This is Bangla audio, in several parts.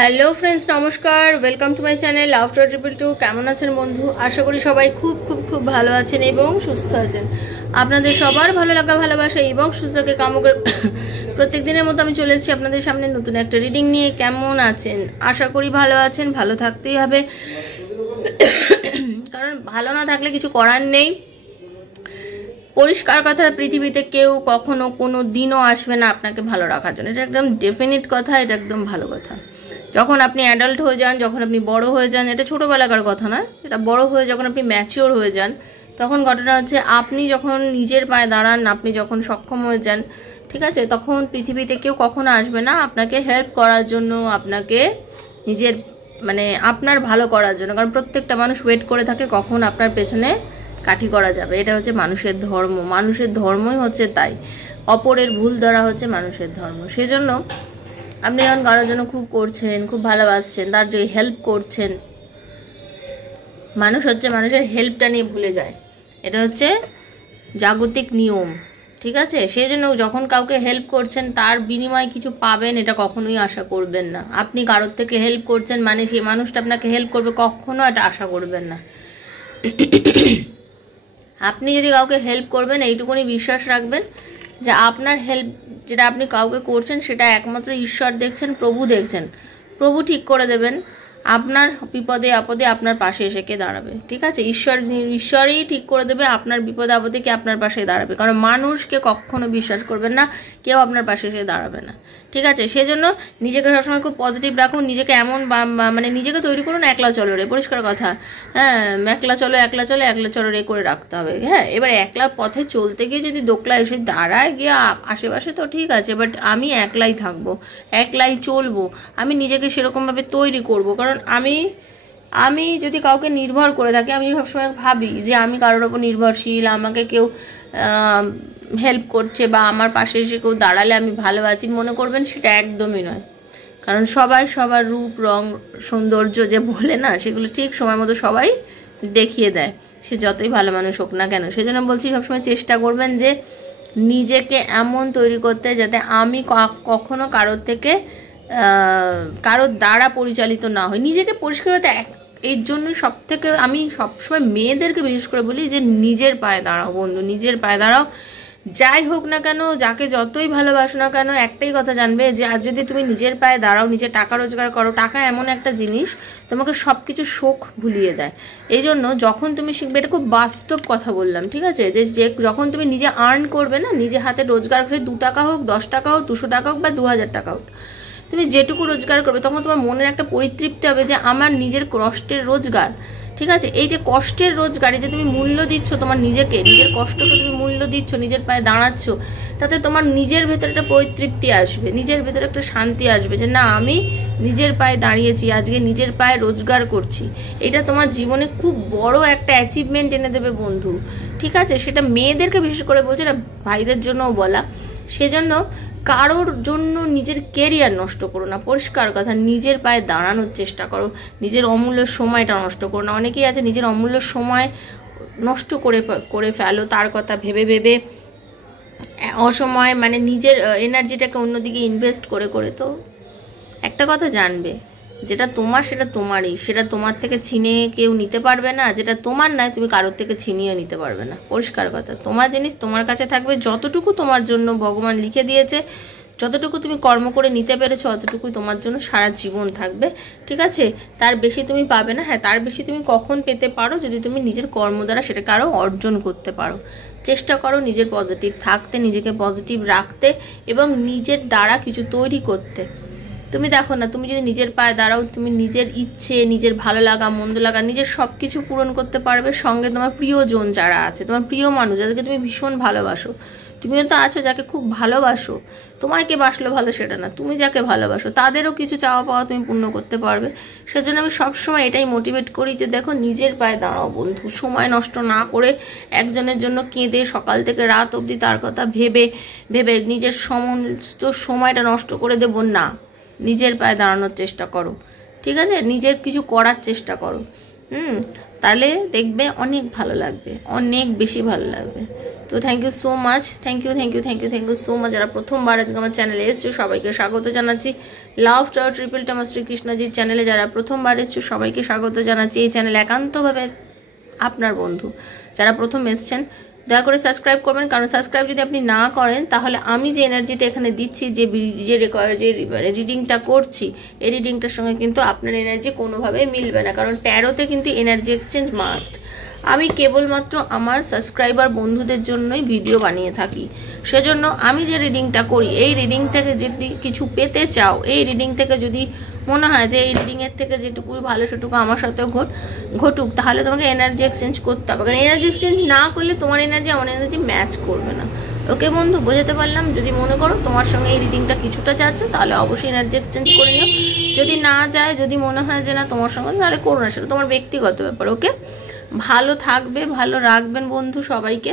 হ্যালো ফ্রেন্ডস, নমস্কার। Welcome to my channel after 222। কেমন আছেন বন্ধু? আশা করি সবাই খুব খুব খুব ভালো আছেন এবং সুস্থ আছেন। আপনাদের সবার ভালো লাগা, ভালোবাসা এবং সুস্থকে কামনা করে প্রত্যেক দিনের মতো আমি চলে এসেছি আপনাদের সামনে নতুন একটা রিডিং নিয়ে। কেমন আছেন? আশা করি ভালো আছেন। ভালো থাকতেই হবে, কারণ ভালো না থাকলে কিছু করার নেই। পরিষ্কার কথা, পৃথিবীতে কেউ কখনো কোনো দিনও আসবে না আপনাকে ভালো রাখার জন্য। এটা একদম ডেফিনিট কথা, এটা একদম ভালো কথা। যখন আপনি অ্যাডাল্ট হয়ে যান, যখন আপনি বড় হয়ে যান, এটা ছোটোবেলাকার কথা না, এটা বড় হয়ে যখন আপনি ম্যাচিওর হয়ে যান, তখন ঘটনা হচ্ছে আপনি যখন নিজের পায়ে দাঁড়ান, আপনি যখন সক্ষম হয়ে যান, ঠিক আছে, তখন পৃথিবীতে কেউ কখনো আসবে না আপনাকে হেল্প করার জন্য, আপনাকে নিজের আপনার ভালো করার জন্য। কারণ প্রত্যেকটা মানুষ ওয়েট করে থাকে কখন আপনার পেছনে কাঠি করা যাবে। এটা হচ্ছে মানুষের ধর্ম। মানুষের ধর্মই হচ্ছে তাই। অপরের ভুল ধরা হচ্ছে মানুষের ধর্ম। সেজন্য আপনি যখন কারোর জন্য খুব করছেন, খুব ভালোবাসছেন, তার যে হেল্প করছেন, মানুষ হচ্ছে মানুষের হেল্পটা নিয়ে ভুলে যায়। এটা হচ্ছে জাগতিক নিয়ম, ঠিক আছে? সেই জন্য যখন কাউকে হেল্প করছেন তার বিনিময়ে কিছু পাবেন এটা কখনোই আশা করবেন না। আপনি কারোর থেকে হেল্প করছেন মানে সেই মানুষটা আপনাকে হেল্প করবে, কখনো এটা আশা করবেন না। আপনি যদি কাউকে হেল্প করবেন, এইটুকুনি বিশ্বাস রাখবেন যে আপনার হেল্প যেটা আপনি কাউকে করছেন সেটা একমাত্র ঈশ্বর দেখছেন, প্রভু দেখছেন। প্রভু ঠিক করে দেবেন আপনার বিপদে আপদে আপনার পাশে এসে কে দাঁড়াবে, ঠিক আছে? ঈশ্বরই ঠিক করে দেবে আপনার বিপদে আপদে কে আপনার পাশে দাঁড়াবে। কারণ মানুষকে কখনো বিশ্বাস করবেন না, কেউ আপনার পাশে এসে দাঁড়াবে না, ঠিক আছে? সেজন্য নিজেকে সবসময় খুব পজিটিভ রাখুন। নিজেকে এমন নিজেকে তৈরি করুন একলা চলো রে, পরিষ্কার কথা। হ্যাঁ, একলা চলো একলা চলো রে করে রাখতে হবে। হ্যাঁ, এবার একলা পথে চলতে গিয়ে যদি দোকলা এসে দাঁড়ায় গিয়ে আশেপাশে তো ঠিক আছে, বাট আমি একলাই থাকবো, একলাই চলবো। আমি নিজেকে সেরকমভাবে তৈরি করব। কারণ আমি যদি কাউকে নির্ভর করে থাকি, আমি সবসময় ভাবি যে আমি কারোর ওপর নির্ভরশীল, আমাকে কেউ হেল্প করছে বা আমার পাশে এসে কেউ দাঁড়ালে আমি ভালো আছি মনে করবেন, সেটা একদমই নয়। কারণ সবাই সবার রূপ রং সৌন্দর্য যে বলে না, সেগুলো ঠিক সময় মতো সবাই দেখিয়ে দেয়, সে যতই ভালো মানুষ হোক না কেন। সেজন্য বলছি সবসময় চেষ্টা করবেন যে নিজেকে এমন তৈরি করতে যাতে আমি কখনো কারোর দ্বারা পরিচালিত না হয়। নিজেকে পরিষ্কার হতে এর জন্য আমি সবসময় মেয়েদেরকে বিশেষ করে বলি যে নিজের পায়ে দাঁড়াও বন্ধু, নিজের পায়ে দাঁড়াও। যাই হোক না কেন, যাকে যতই ভালোবাসো না কেন, একটাই কথা জানবে যে আজ যদি তুমি নিজের পায়ে দাঁড়াও, নিজের টাকা রোজগার করো, টাকা এমন একটা জিনিস তোমাকে সব কিছু শোক ভুলিয়ে দেয়। এই জন্য যখন তুমি শিখবে, এটা খুব বাস্তব কথা বললাম, ঠিক আছে, যে যখন তুমি নিজে আর্ন করবে না, নিজে হাতে রোজগার করে 2 টাকা হোক, 10 টাকা হোক, 200 টাকা হোক বা 2000 টাকা হোক, তুমি যেটুকু রোজগার করবে তখন তোমার মনের একটা পরিতৃপ্তি হবে যে আমার নিজের কষ্টের রোজগার, ঠিক আছে? এই যে কষ্টের রোজগারে যে তুমি মূল্য দিচ্ছ তোমার নিজেকে, নিজের কষ্টকে তুমি মূল্য দিচ্ছ, নিজের পায়ে দাঁড়াচ্ছ, তাতে তোমার নিজের ভেতরে একটা পরিতৃপ্তি আসবে, নিজের ভেতরে একটা শান্তি আসবে যে না, আমি নিজের পায়ে দাঁড়িয়েছি, আজকে নিজের পায়ে রোজগার করছি। এটা তোমার জীবনে খুব বড় একটা অ্যাচিভমেন্ট এনে দেবে বন্ধু, ঠিক আছে? সেটা মেয়েদেরকে বিশেষ করে বলছি, এটা ভাইদের জন্যও বলা। সেজন্য কারোর জন্য নিজের কেরিয়ার নষ্ট করো না, পরিষ্কার কথা। নিজের পায়ে দাঁড়ানোর চেষ্টা করো, নিজের অমূল্য সময়টা নষ্ট করো না। অনেকেই আছে নিজের অমূল্য সময় নষ্ট করে ফেলো তার কথা ভেবে ভেবে, অসময় নিজের এনার্জিটাকে অন্যদিকে ইনভেস্ট করে। তো একটা কথা জানবে, যেটা তোমার সেটা তোমারই, সেটা তোমার থেকে ছিনে কেউ নিতে পারবে না। যেটা তোমার নয় তুমি কারোর থেকে ছিনিয়ে নিতে পারবে না, পরিষ্কার কথা। তোমার জিনিস তোমার কাছে থাকবে, যতটুকু তোমার জন্য ভগবান লিখে দিয়েছে, যতটুকু তুমি কর্ম করে নিতে পেরেছো, অতটুকুই তোমার জন্য সারা জীবন থাকবে, ঠিক আছে? তার বেশি তুমি পাবে না। হ্যাঁ, তার বেশি তুমি কখন পেতে পারো, যদি তুমি নিজের কর্ম দ্বারা সেটাকে আরও অর্জন করতে পারো। চেষ্টা করো নিজের পজিটিভ থাকতে, নিজেকে পজিটিভ রাখতে এবং নিজের দ্বারা কিছু তৈরি করতে। তুমি দেখো না, তুমি যদি নিজের পায়ে দাঁড়াও, তুমি নিজের ইচ্ছে, নিজের ভালো লাগা মন্দ লাগা, নিজের সব কিছু পূরণ করতে পারবে। সঙ্গে তোমার প্রিয়জন যারা আছে, তোমার প্রিয় মানুষ যাদেরকে তুমি ভীষণ ভালোবাসো, তুমিও তো আছো যাকে খুব ভালোবাসো, তোমায় কে বাসলো ভালো সেটা না, তুমি যাকে ভালোবাসো তাদেরও কিছু চাওয়া পাওয়া তুমি পূর্ণ করতে পারবে। সেজন্য আমি সবসময় এটাই মোটিভেট করি যে দেখো, নিজের পায়ে দাঁড়াও বন্ধু, সময় নষ্ট না করে, একজনের জন্য কেঁদে সকাল থেকে রাত অবধি তার কথা ভেবে ভেবে নিজের সমস্ত সময়টা নষ্ট করে দেবো না। নিজের পায়ে দাঁড়ানোর চেষ্টা করো, ঠিক আছে? নিজের কিছু করার চেষ্টা করো, তাহলে দেখবে অনেক ভালো লাগবে, অনেক বেশি ভালো লাগবে। তো thank you so much, thank you thank you thank you thank you so much. যারা প্রথমবার আজকে আমার চ্যানেলে এসছো সবাইকে স্বাগত জানাচ্ছি। লাভ টাওয়ার ট্রিপল টামার শ্রীকৃষ্ণজির চ্যানেলে যারা প্রথমবার এসছো সবাইকে স্বাগত জানাচ্ছি। এই চ্যানেল একান্তভাবে আপনার বন্ধু। যারা প্রথম এসছেন দয়া করে সাবস্ক্রাইব করবেন, কারণ সাবস্ক্রাইব যদি আপনি না করেন তাহলে আমি যে এনার্জিটা এখানে দিচ্ছি, যে রিডিংটা করছি, এই রিডিংটার সঙ্গে কিন্তু আপনার এনার্জি কোনোভাবেই মিলবে না, কারণ ট্যারোতে কিন্তু এনার্জি এক্সচেঞ্জ মাস্ট। আমি কেবলমাত্র আমার সাবস্ক্রাইবার বন্ধুদের জন্যই ভিডিও বানিয়ে থাকি। সেজন্য আমি যে রিডিংটা করি, এই রিডিং থেকে যদি কিছু পেতে চাও, এই রিডিং থেকে যদি মনে হয় যে এই রিডিংয়ের থেকে যেটুকু ভালো সেটুকু আমার সাথেও ঘটুক, তাহলে তোমাকে এনার্জি এক্সচেঞ্জ করতে হবে। কারণ এনার্জি এক্সচেঞ্জ না করলে তোমার এনার্জি আমার এনার্জি ম্যাচ করবে না। ওকে বন্ধু, বোঝাতে পারলাম? যদি মনে করো তোমার সঙ্গে এই রিডিংটা কিছুটা যাচ্ছে তাহলে অবশ্যই এনার্জি এক্সচেঞ্জ করে নিও। যদি না যায়, যদি মনে হয় যে না তোমার সঙ্গে, তাহলে করো না, সেটা তোমার ব্যক্তিগত ব্যাপার। ওকে, ভালো থাকবে, ভালো রাখবেন বন্ধু সবাইকে।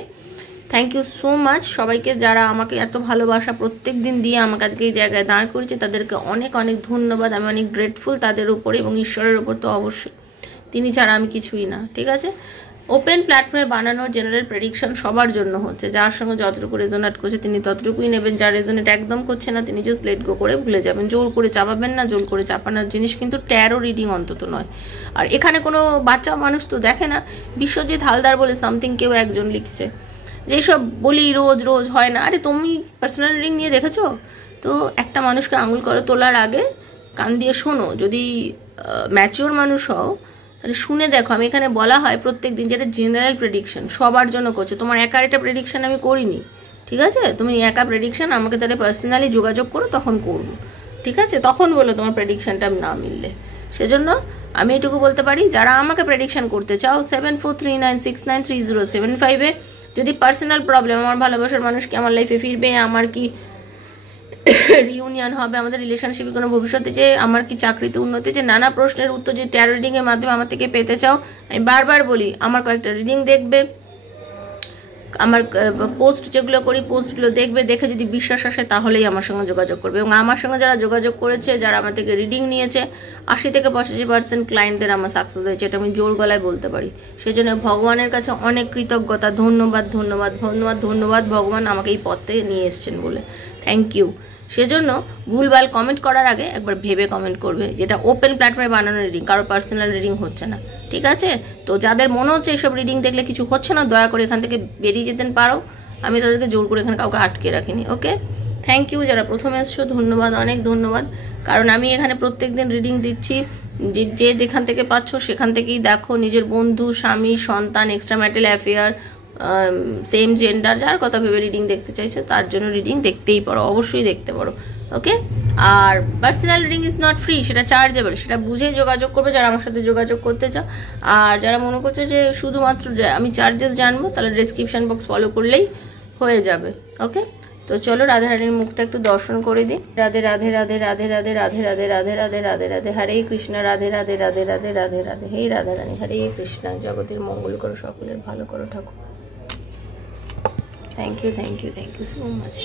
থ্যাংক ইউ সো মাচ সবাইকে, যারা আমাকে এত ভালোবাসা প্রত্যেক দিন দিয়ে আমাকে আজকে এই জায়গায় দাঁড় করেছে, তাদেরকে অনেক অনেক ধন্যবাদ। আমি অনেক গ্রেটফুল তাদের উপরে, এবং ঈশ্বরের উপর তো অবশ্যই, তিনি ছাড়া আমি কিছুই না। ঠিক আছে, ওপেন প্ল্যাটফর্মে বানানো জেনারেল প্রেডিকশন সবার জন্য হচ্ছে। যার সঙ্গে যতটুকু রেজোনেট করছে তিনি ততটুকুই নেবেন, যার রেজোনেট একদম করছে না তিনি জাস্ট লেট গো করে ভুলে যাবেন। জোর করে চাপাবেন না, জোর করে চাপানোর জিনিস কিন্তু ট্যারো রিডিং অন্তত নয়। আর এখানে কোনো বাচ্চা মানুষ তো দেখে না। বিশ্বজিৎ হালদার বলে সামথিং কেউ একজন লিখছে, যেসব বলি রোজ রোজ হয় না। আরে তুমি পার্সোনাল রিডিং নিয়ে দেখেছো তো? একটা মানুষকে আঙুল করে তোলার আগে কান দিয়ে শোনো। যদি ম্যাচিওর মানুষ হও তাহলে শুনে দেখো। আমি এখানে বলা হয় প্রত্যেক দিন, যেটা জেনারেল প্রেডিকশন সবার জন্য করছে, তোমার একার এটা প্রেডিকশন আমি করিনি। ঠিক আছে, তুমি একা প্রেডিকশন আমাকে তাহলে পার্সোনালি যোগাযোগ করো, তখন করবো। ঠিক আছে, তখন বলো তোমার প্রেডিকশনটা না মিললে। সেজন্য আমি এটুকু বলতে পারি, যারা আমাকে প্রেডিকশন করতে চাও 7439693075-এ, যদি পার্সোনাল প্রবলেম, আমার ভালোবাসার মানুষ কি আমার লাইফে ফিরবে, আমার কি রিউনিয়ন হবে, আমাদের রিলেশনশিপে কোনো ভবিষ্যতে, যে আমার কি চাকরিতে উন্নতি, যে নানা প্রশ্নের উত্তর যে ট্যারো রিডিংয়ের মাধ্যমে আমার থেকে পেতে চাও, আমি বারবার বলি আমার কয়েকটা রিডিং দেখবে, আমার পোস্ট যেগুলো করি পোস্টগুলো দেখবে, দেখে যদি বিশ্বাস আসে তাহলেই আমার সঙ্গে যোগাযোগ করবে। এবং আমার সঙ্গে যারা যোগাযোগ করেছে, যারা আমার থেকে রিডিং নিয়েছে, 80 থেকে 85% ক্লায়েন্টদের আমার সাকসেস হয়েছে, এটা আমি জোর গলায় বলতে পারি। সেই জন্য ভগবানের কাছে অনেক কৃতজ্ঞতা, ধন্যবাদ ধন্যবাদ ধন্যবাদ ধন্যবাদ, ভগবান আমাকে এই পথে নিয়ে এসছেন বলে। Thank you. সেজন্য ভুলভাল কমেন্ট করার আগে একবার ভেবে কমেন্ট করবে, যেটা ওপেন প্ল্যাটফর্মে বানানো রিডিং, কারো পার্সোনাল রিডিং হচ্ছে না। ঠিক আছে, তো যাদের মনে হচ্ছে এইসব রিডিং দেখলে কিছু হচ্ছে না, দয়া করে এখান থেকে বেরিয়ে যেতে পারো। আমি তাদেরকে জোর করে এখানে কাউকে আটকে রাখিনি। ওকে, থ্যাংক ইউ। যারা প্রথমে এসছো ধন্যবাদ, অনেক ধন্যবাদ। কারণ আমি এখানে প্রত্যেক দিন রিডিং দিচ্ছি, যে যেখান থেকে পাচ্ছ সেখান থেকেই দেখো। নিজের বন্ধু, স্বামী, সন্তান, extra marital affair, same gender, যার কথা ভেবে রিডিং দেখতে চাইছো তার জন্য রিডিং দেখতেই পারো, অবশ্যই দেখতে পারো। ওকে, আর personal reading is not free, সেটা চার্জেবল, সেটা বুঝেই যোগাযোগ করবে যারা আমার সাথে যোগাযোগ করতে চাও। আর যারা মনে করছো যে শুধুমাত্র আমি চার্জেস জানবো, তাহলে ডেসক্রিপশন বক্স ফলো করলেই হয়ে যাবে। ওকে, তো চলো রাধে রানীর মুখটা একটু দর্শন করে দিই। রাধে রাধে রাধে রাধে রাধে রাধে রাধে রাধে রাধে রাধে রাধে, হরে কৃষ্ণ, রাধে রাধে রাধে রাধে রাধে রাধে। হে রাধা রানী, হরে কৃষ্ণ। জগতের মঙ্গল করো, সকলের ভালো করো ঠাকুর। Thank you thank you thank you so much.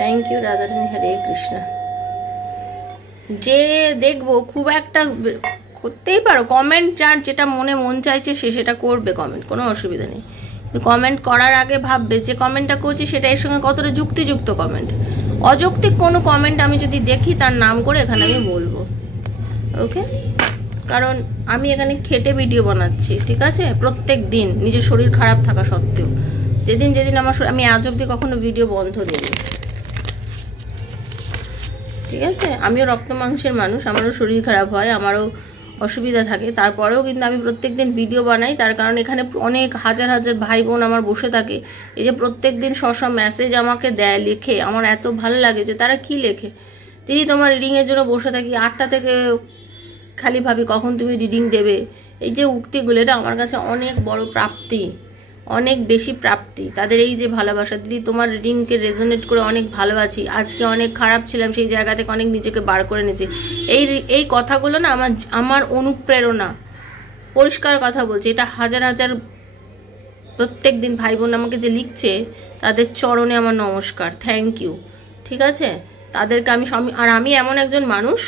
Thank you Radharani, Hare Krishna. যে দেখবো খুব একটা করতেই পারো কমেন্ট, যার যেটা মনে মন চাইছে সে সেটা করবে কমেন্ট, কোনো অসুবিধা নেই। কমেন্ট করার আগে ভাববে যে কমেন্টটা করছি সেটা এর সঙ্গে কতটা যুক্তিযুক্ত কমেন্ট। অযৌক্তিক কোনো কমেন্ট আমি যদি দেখি তার নাম করে এখানে আমি বলবো। ওকে, কারণ আমি এখানে খেটে ভিডিও বানাচ্ছি। ঠিক আছে, প্রত্যেক দিন নিজের শরীর খারাপ থাকা সত্ত্বেও, যেদিন আমি আজ অব্দি কখনো ভিডিও বন্ধ দিইনি। ঠিক আছে, আমিও রক্ত মাংসের মানুষ, আমারও শরীর খারাপ হয়, আমারও অসুবিধা থাকে, তারপরেও কিন্তু আমি প্রত্যেক দিন ভিডিও বানাই। তার কারণ এখানে অনেক হাজার হাজার ভাই বোন আমার বসে থাকে। এই যে প্রত্যেক দিন সব মেসেজ আমাকে দেয়, লেখে, আমার এত ভালো লাগে যে তারা কি লেখে। দিদি তোমার রিডিংয়ের জন্য বসে থাকি 8টা থেকে, খালি ভাবি কখন তুমি রিডিং দেবে। এই যে উক্তিগুলো, এটা আমার কাছে অনেক বড় প্রাপ্তি। অনেক বেশি প্রাপ্তি তাদের এই যে ভালোবাসা। দিদি তোমার রিডিংকে রেজোনেট করে অনেক ভালোবাসি, আজকে অনেক খারাপ ছিলাম, সেই জায়গা থেকে অনেক নিজেকে বার করে নিয়েছি। এই কথাগুলো না আমার অনুপ্রেরণা, পরিষ্কার কথা বলছি। এটা হাজার হাজার প্রত্যেক দিন ভাই বোন আমাকে যে লিখছে তাদের চরণে আমার নমস্কার, থ্যাংক ইউ। ঠিক আছে, তাদেরকে আমি এমন একজন মানুষ,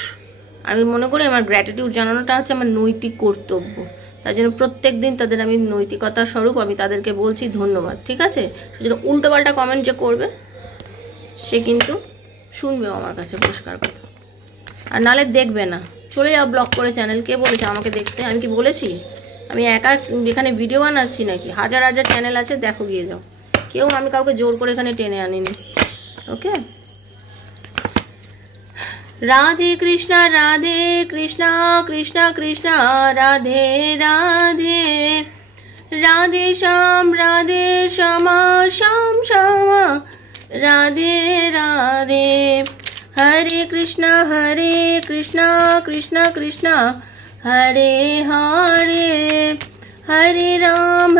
আমি মনে করি আমার গ্র্যাটিটিউড জানানোটা হচ্ছে আমার নৈতিক কর্তব্য। তার জন্য প্রত্যেক দিন তাদের আমি নৈতিকতা স্বরূপ আমি তাদেরকে বলছি ধন্যবাদ। ঠিক আছে, সেজন্য উল্টোপাল্টা কমেন্ট যে করবে সে কিন্তু শুনবেও আমার কাছে পরিষ্কার কথা, আর নালে দেখবে না, চলে যাও ব্লক করে চ্যানেল। কে বলেছে আমাকে দেখতে? আমি কি বলেছি? আমি একা এখানে ভিডিও বানাচ্ছি নাকি? হাজার হাজার চ্যানেল আছে, দেখো গিয়ে যাও। আমি কাউকে জোর করে এখানে টেনে আনিনি। ওকে, রাধে কৃষ্ণ কৃষ্ণ কৃষ্ণ রাধে রাধে, রাধে শ্যাম শ্যাম শ্যাম রাধে রাধে, হরে কৃষ্ণ কৃষ্ণ কৃষ্ণ হরে হরে, হরে রাম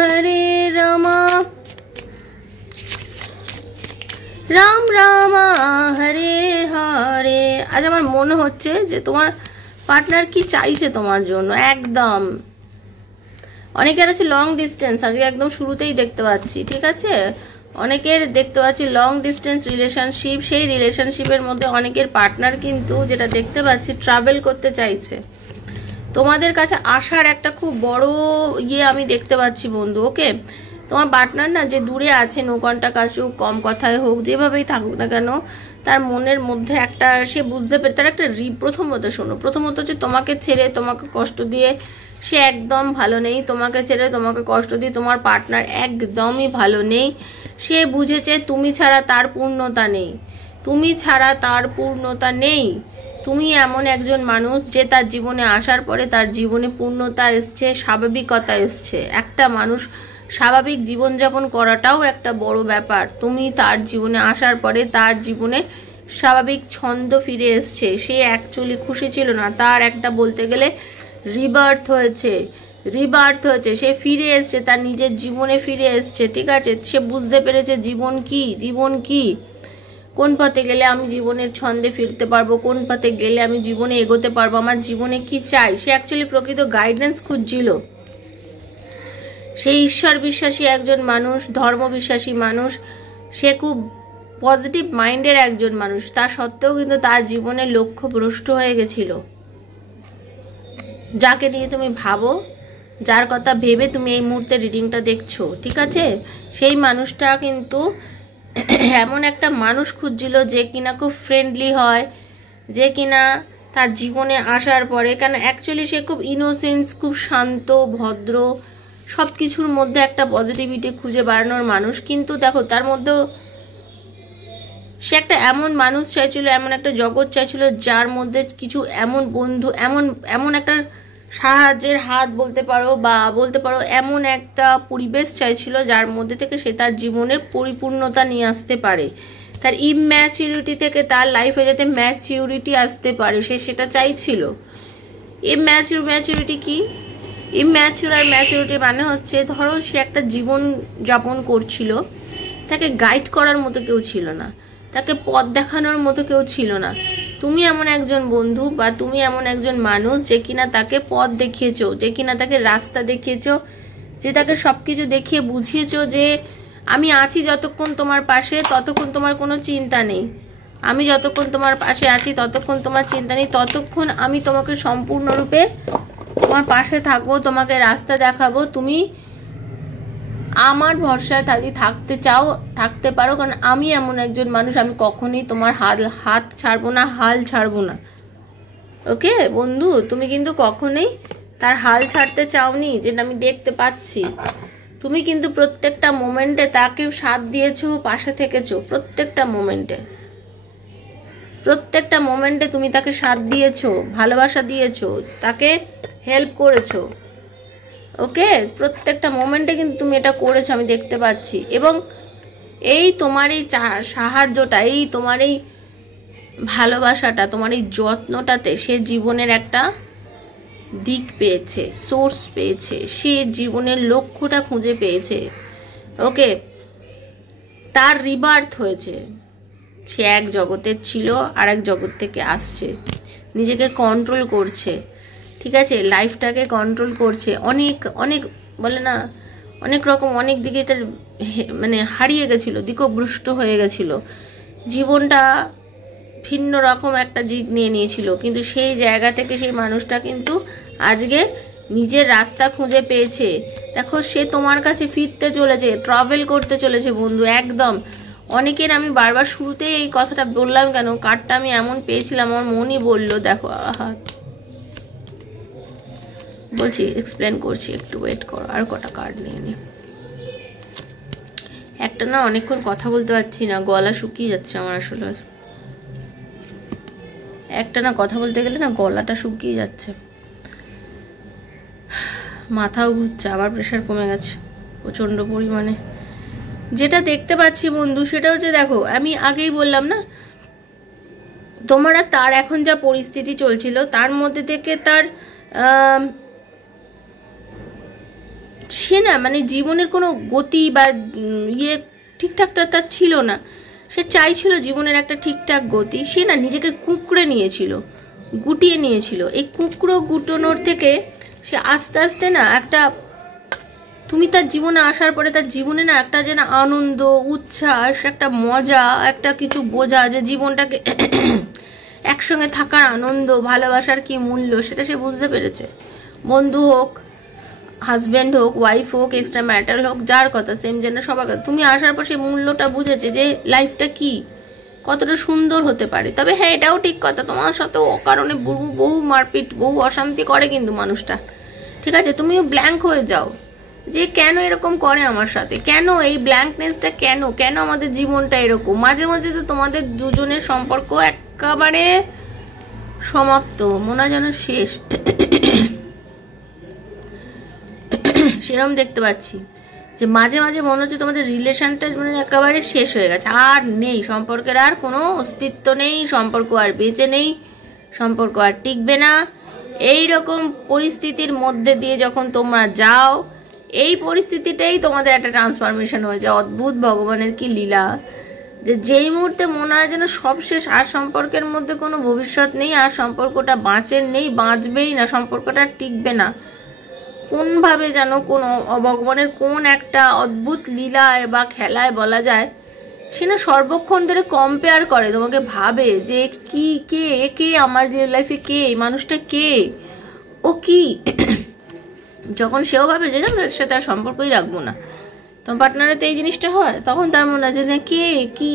রাম রাম হরে হরে। আজ আমার মনে হচ্ছে যে তোমার পার্টনার কি চাইছে তোমার জন্য একদম। অনেকের আছে লং ডিস্টেন্স, আজকে একদম শুরুতেই দেখতে পাচ্ছি। ঠিক আছে, অনেকের দেখতে পাচ্ছি লং ডিস্টেন্স রিলেশনশিপ। সেই রিলেশনশিপের মধ্যে অনেকের পার্টনার কিন্তু যেটা দেখতে পাচ্ছি ট্রাভেল করতে চাইছে, তোমাদের কাছে আসার একটা খুব বড় আমি দেখতে পাচ্ছি বন্ধু। ওকে, তোমার পার্টনার না যে দূরে আছে, নো কন্টাক্ট আসুক, কম কথায় হোক, যেভাবেই থাকুক না কেন, তার মনের মধ্যে একটা সে বুঝতে পেরে তার একটা প্রথমত যে তোমাকে ছেড়ে তোমাকে কষ্ট দিয়ে সে একদম ভালো নেই। তোমাকে ছেড়ে তোমাকে কষ্ট দিয়ে তোমার পার্টনার একদমই ভালো নেই। সে বুঝেছে তুমি ছাড়া তার পূর্ণতা নেই। তুমি এমন একজন মানুষ যে তার জীবনে আসার পরে তার জীবনে পূর্ণতা এসছে, স্বাভাবিকতা এসছে। একটা মানুষ স্বাভাবিক জীবনযাপন করাটাও একটা বড় ব্যাপার। তুমি তার জীবনে আসার পরে তার জীবনে স্বাভাবিক ছন্দ ফিরে এসছে। সে অ্যাকচুয়ালি খুশি ছিল না, তার একটা বলতে গেলে রিবার্থ হয়েছে। সে ফিরে এসছে, তার নিজের জীবনে ফিরে এসছে। ঠিক আছে, সে বুঝতে পেরেছে জীবন কি, কোন পথে গেলে আমি জীবনের ছন্দে ফিরতে পারবো, কোন পথে গেলে আমি জীবনে এগোতে পারবো, আমার জীবনে কি চাই। সে অ্যাকচুয়ালি প্রকৃত গাইডেন্স খুঁজছিল। সে ঈশ্বর বিশ্বাসী একজন মানুষ, ধর্ম বিশ্বাসী মানুষ, সে খুব পজিটিভ মাইন্ডের একজন মানুষ। তা সত্ত্বেও কিন্তু তার জীবনের লক্ষ্য ভ্রষ্ট হয়ে গেছিল। যাকে নিয়ে তুমি ভাবো, যার কথা ভেবে তুমি এই মুহূর্তে রিডিংটা দেখছো, ঠিক আছে, সেই মানুষটা কিন্তু এমন একটা মানুষ খুঁজছিল যে কিনা খুব ফ্রেন্ডলি হয়, যে কিনা তার জীবনে আসার পরে, কেন অ্যাকচুয়ালি সে খুব ইনোসেন্স, খুব শান্ত ভদ্র, সব কিছুর মধ্যে একটা পজিটিভিটি খুঁজে বেড়ানোর মানুষ। কিন্তু দেখো তার মধ্যেও সে একটা এমন মানুষ চাইছিল, এমন একটা জগৎ চাইছিল যার মধ্যে কিছু এমন বন্ধু, এমন একটা সাহায্যের হাত বলতে পারো, বা বলতে পারো এমন একটা পরিবেশ চাইছিল যার মধ্যে থেকে সে তার জীবনের পরিপূর্ণতা নিয়ে আসতে পারে। তার ইম্যাচিউরিটি থেকে তার লাইফে যাতে ম্যাচিউরিটি আসতে পারে, সে সেটা চাইছিল। ম্যাচিউরিটি কি? ইম্যাচিউর আর ম্যাচিউরিটি মানে হচ্ছে, ধরো সে একটা জীবন যাপন করছিল, তাকে গাইড করার মতো কেউ ছিল না, তাকে পথ দেখানোর মতো কেউ ছিল না। তুমি এমন একজন বন্ধু বা তুমি এমন একজন মানুষ যে কিনা তাকে পথ দেখিয়েছো, যে কিনা তাকে রাস্তা দেখিয়েছো, যে তাকে সবকিছু দেখিয়ে বুঝিয়েছো যে আমি আছি যতক্ষণ তোমার পাশে ততক্ষণ তোমার কোনো চিন্তা নেই, আমি যতক্ষণ তোমার পাশে আছি ততক্ষণ তোমার চিন্তা নেই, ততক্ষণ আমি তোমাকে সম্পূর্ণরূপে তোমার পাশে থাকবো, তোমাকে রাস্তা দেখাবো, তুমি আমার ভরসায় থাকতে চাও থাকতে পারো, কারণ আমি এমন একজন মানুষ, আমি কখনোই তোমার হাত ছাড়বো না, হাল ছাড়বো না। ওকে বন্ধু, তুমি কিন্তু কখনোই তার হাল ছাড়তে চাওনি, যেটা আমি দেখতে পাচ্ছি। তুমি কিন্তু প্রত্যেকটা মোমেন্টে তাকে সাথ দিয়েছো, পাশে থেকেছো, প্রত্যেকটা মোমেন্টে তুমি তাকে সাথ দিয়েছো, ভালোবাসা দিয়েছো, তাকে হেল্প করেছো। ওকে, প্রত্যেকটা মোমেন্টে কিন্তু তুমি এটা করেছো, আমি দেখতে পাচ্ছি। এবং এই তোমার এই সাহায্যটা, এই তোমার এই ভালোবাসাটা, তোমার এই যত্নটাতে সে জীবনের একটা দিক পেয়েছে, সোর্স পেয়েছে, সে জীবনের লক্ষ্যটা খুঁজে পেয়েছে। ওকে, তার রিবার্থ হয়েছে, সে এক জগতের ছিল আর এক জগৎ থেকে আসছে, নিজেকে কন্ট্রোল করছে, ঠিক আছে, লাইফটাকে কন্ট্রোল করছে, অনেক অনেক বলে না অনেক রকম অনেক দিকে তার মানে হারিয়ে গেছিল, দিকভ্রষ্ট হয়ে গেছিল, জীবনটা ভিন্ন রকম একটা দিক নিয়ে নিয়েছিল, কিন্তু সেই জায়গা থেকে সেই মানুষটা কিন্তু আজকে নিজের রাস্তা খুঁজে পেয়েছে। দেখো সে তোমার কাছে ফিরতে চলেছে, ট্রাভেল করতে চলেছে বন্ধু, একদম। অনেকের আমি বারবার শুরুতেই এই কথাটা বললাম কেন, কার্ডটা আমি এমন পেয়েছিলাম, আমার মনই বললো, দেখো আহা, বলছি এক্সপ্লেন করছি, একটু ওয়েট করো, আর কটা কার্ড নিয়ে নি। একটা না অনেকক্ষণ কথা বলতে পারছি না, গলা শুকিয়ে যাচ্ছে আমার, আসলে একটা না কথা বলতে গেলে না গলাটা শুকিয়ে যাচ্ছে, মাথাও ঘুরছে, আবার প্রেশার কমে গেছে প্রচণ্ড পরিমাণে। যেটা দেখতে পাচ্ছি বন্ধু সেটা হচ্ছে, দেখো আমি আগেই বললাম না, তোমরা তার এখন যা পরিস্থিতি চলছিল তার মধ্যে থেকে তার সে না মানে জীবনের কোনো গতি বা ইয়ে ঠিকঠাকটা তার ছিল না, সে চাইছিল জীবনের একটা ঠিকঠাক গতি, সে না নিজেকে কুঁকড়ে নিয়েছিল, গুটিয়ে নিয়েছিল। এই কুঁকড়ো গুটোনোর থেকে সে আস্তে আস্তে না একটা, তুমি তার জীবনে আসার পরে তার জীবনে না একটা যেন আনন্দ, উচ্ছ্বাস, একটা মজা, একটা কিছু বোঝা, যে জীবনটাকে একসঙ্গে থাকার আনন্দ, ভালোবাসার কি মূল্য সেটা সে বুঝতে পেরেছে। বন্ধু হোক, হাজব্যান্ড হোক, ওয়াইফ হোক, এক্সট্রা ম্যারিটাল হোক, যার কথা সেম জেন্ডার সবার কথা, তুমি আসার পর সেই মূল্যটা বুঝেছে যে লাইফটা কি, কতটা সুন্দর হতে পারে। তবে হ্যাঁ, এটাও ঠিক কথা, তোমার সাথে অকারণে বহু মারপিট, বহু অশান্তি করে কিন্তু মানুষটা, ঠিক আছে, তুমিও ব্ল্যাঙ্ক হয়ে যাও যে কেন এরকম করে আমার সাথে, কেন এই ব্ল্যাঙ্কনেসটা, কেন কেন আমাদের জীবনটা এরকম। মাঝে মাঝে তো তোমাদের দুজনের সম্পর্ক একেবারে সমাপ্ত, মনে হয় যেন শেষ, সেরকম দেখতে পাচ্ছি যে মাঝে মাঝে মনে হচ্ছে তোমাদের রিলেশনটা মানে একেবারে শেষ হয়ে গেছে, আর নেই সম্পর্কের আর কোনো অস্তিত্ব নেই, সম্পর্ক আর বেঁচে নেই, সম্পর্ক আর টিকবে না। এই রকম পরিস্থিতির মধ্যে দিয়ে যখন তোমরা যাও, এই পরিস্থিতিটাই তোমাদের একটা ট্রান্সফরমেশন হয়ে যায়। অদ্ভুত ভগবানের কি লীলা, যে যেই মুহূর্তে মনে হয় যেন সব শেষ, আর সম্পর্কের মধ্যে কোনো ভবিষ্যৎ নেই, আর সম্পর্কটা বাঁচের নেই, বাঁচবেই না, সম্পর্কটা টিকবে না, কোনভাবে যেন কোন ভগবানের কোন একটা অদ্ভুত লীলায় বা খেলায় বলা যায়, সে না সর্বক্ষণ ধরে কম্পেয়ার করে, তোমাকে ভাবে যে কি, কে কে আমার লাইফে, কে এই মানুষটা, কে ও কি। যখন সেও ভাবে যে এর সাথে আর সম্পর্কই রাখবো না, তোমার পার্টনারের তো এই জিনিসটা হয়, তখন তার মনে হয় যে কে কি,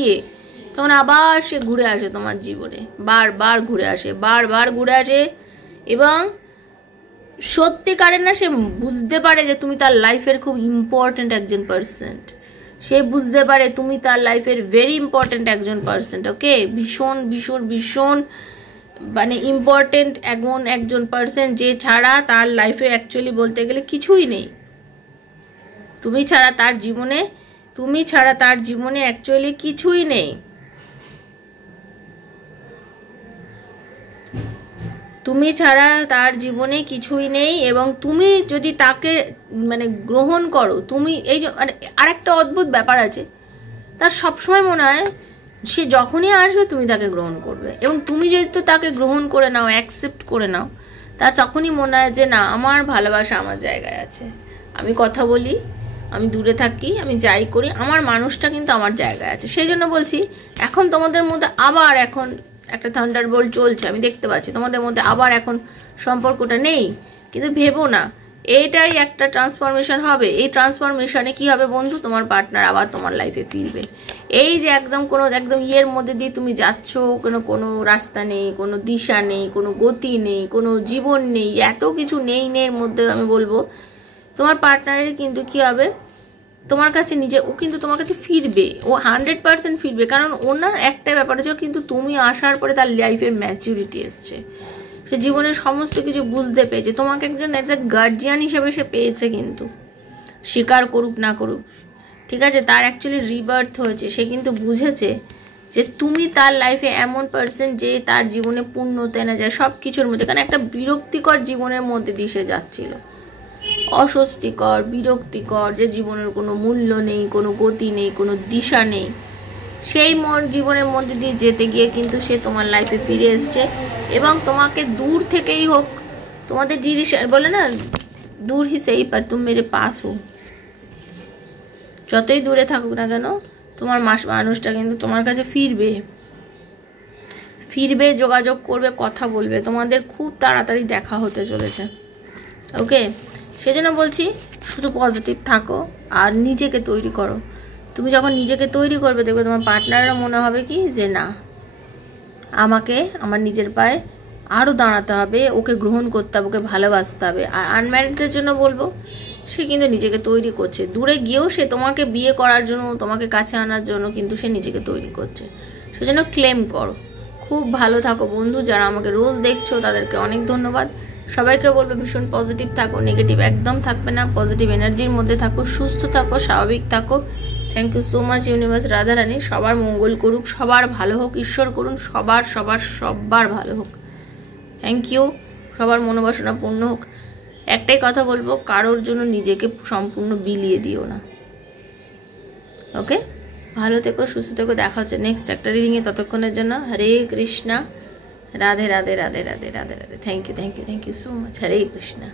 তখন আবার সে ঘুরে আসে তোমার জীবনে, বারবার ঘুরে আসে, বারবার ঘুরে আসে, এবং সত্যিকারের না সে বুঝতে পারে যে তুমি তার লাইফের খুব ইম্পর্টেন্ট একজন পার্সন, সে বুঝতে পারে তুমি তার লাইফের ভেরি ইম্পর্টেন্ট একজন পার্সন, ওকে, ভীষণ ভীষণ ভীষণ মানে ইম্পর্টেন্ট এমন একজন পার্সন যে ছাড়া তার লাইফে অ্যাকচুয়ালি বলতে গেলে কিছুই নেই। তুমি ছাড়া তার জীবনে অ্যাকচুয়ালি কিছুই নেই। তুমি ছাড়া তার জীবনে কিছুই নেই, এবং তুমি যদি তাকে মানে গ্রহণ করো, তুমি এই যে আরেকটা অদ্ভুত ব্যাপার আছে, তার সবসময় মনে হয় সে যখনই আসবে তুমি তাকে গ্রহণ করবে, এবং তুমি যেহেতু তাকে গ্রহণ করে নাও, অ্যাকসেপ্ট করে নাও, তার তখনই মনে হয় যে না, আমার ভালোবাসা আমার জায়গায় আছে, আমি কথা বলি, আমি দূরে থাকি, আমি যাই করি, আমার মানুষটা কিন্তু আমার জায়গায় আছে। সেই জন্য বলছি, এখন তোমাদের মধ্যে আবার এখন একটা থান্ডারবোল্ট চলছে, আমি দেখতে পাচ্ছি তোমাদের মধ্যে আবার এখন সম্পর্কটা নেই, কিন্তু ভেবো না, এইটাই একটা ট্রান্সফরমেশন হবে। এই ট্রান্সফরমেশনে কি হবে বন্ধু, তোমার পার্টনার আবার তোমার লাইফে ফিরবে। এই যে একদম ইয়ের মধ্যে দিয়ে তুমি যাচ্ছ, কোনো রাস্তা নেই, কোনো দিশা নেই, কোনো গতি নেই, কোনো জীবন নেই, এত কিছু নেই এর মধ্যে আমি বলবো তোমার পার্টনারের কিন্তু কি হবে, তোমার কাছে ও কিন্তু তোমার কাছে ফিরবে, ও 100% ফিরবে, কারণ ওনার একটা ব্যাপার হচ্ছে, কিন্তু তুমি আসার পরে তার লাইফের ম্যাচুরিটি এসছে, সে জীবনের সমস্ত কিছু বুঝতে পেরেছে, তোমাকে একজন গার্জিয়ান হিসেবে সে পেয়েছে, কিন্তু স্বীকার করুক না করুক, ঠিক আছে, তার অ্যাকচুয়ালি রিবার্থ হয়েছে, সে কিন্তু বুঝেছে যে তুমি তার লাইফে এমন পার্সন যে তার জীবনে পূর্ণতা এনে যায় সব কিছুর মধ্যে, কারণ একটা বিরক্তিকর জীবনের মধ্যে দিয়ে সে যাচ্ছিল, অস্বস্তিকর, বিরক্তিকর, যে জীবনের কোনো মূল্য নেই, কোনো গতি নেই, কোনো দিশা নেই, সেই জীবনের মধ্যে দিয়ে যেতে গিয়ে কিন্তু সে তোমার লাইফে ফিরে এসছে এবং তোমাকে দূর থেকেই হোক, তোমাদের জিনিস বলে না, দূর হি সেই পার তুমি মেরে পাস হো, যতই দূরে থাকুক না কেন তোমার মানুষটা কিন্তু তোমার কাছে ফিরবে, যোগাযোগ করবে, কথা বলবে, তোমাদের খুব তাড়াতাড়ি দেখা হতে চলেছে। ওকে, সেজন্য বলছি শুধু পজিটিভ থাকো আর নিজেকে তৈরি করো। তুমি যখন নিজেকে তৈরি করবে দেখবে তোমার পার্টনাররা মনে হবে কি যে না, আমাকে আমার নিজের পায়ে আরও দাঁড়াতে হবে, ওকে গ্রহণ করতে হবে, ওকে ভালোবাসতে হবে। আর আনম্যারিডদের জন্য বলবো, সে কিন্তু নিজেকে তৈরি করছে, দূরে গিয়েও সে তোমাকে বিয়ে করার জন্য, তোমাকে কাছে আনার জন্য কিন্তু সে নিজেকে তৈরি করছে। সেজন্য ক্লেম করো। খুব ভালো থাকো বন্ধু, যারা আমাকে রোজ দেখছো তাদেরকে অনেক ধন্যবাদ। সবাইকে বলবো ভীষণ পজিটিভ থাকো, নেগেটিভ একদম থাকবে না, পজিটিভ এনার্জির মধ্যে থাকো, সুস্থ থাকো, স্বাভাবিক থাকো। Thank you so much universe, Radharani সবার মঙ্গল করুক, সবার ভালো হোক, ঈশ্বর করুন সবার ভালো হোক। থ্যাংক ইউ, সবার মনোবাসনা পূর্ণ হোক। একটাই কথা বলবো, কারোর জন্য নিজেকে সম্পূর্ণ বিলিয়ে দিও না। ওকে, ভালো থেকো, সুস্থ থেকো, দেখা হচ্ছে নেক্সট একটা রিডিংয়ে। ততক্ষণের জন্য Hare Krishna, Radhe Radhe Radhe Radhe Radhe Radhe. Thank you so much, Hare Krishna.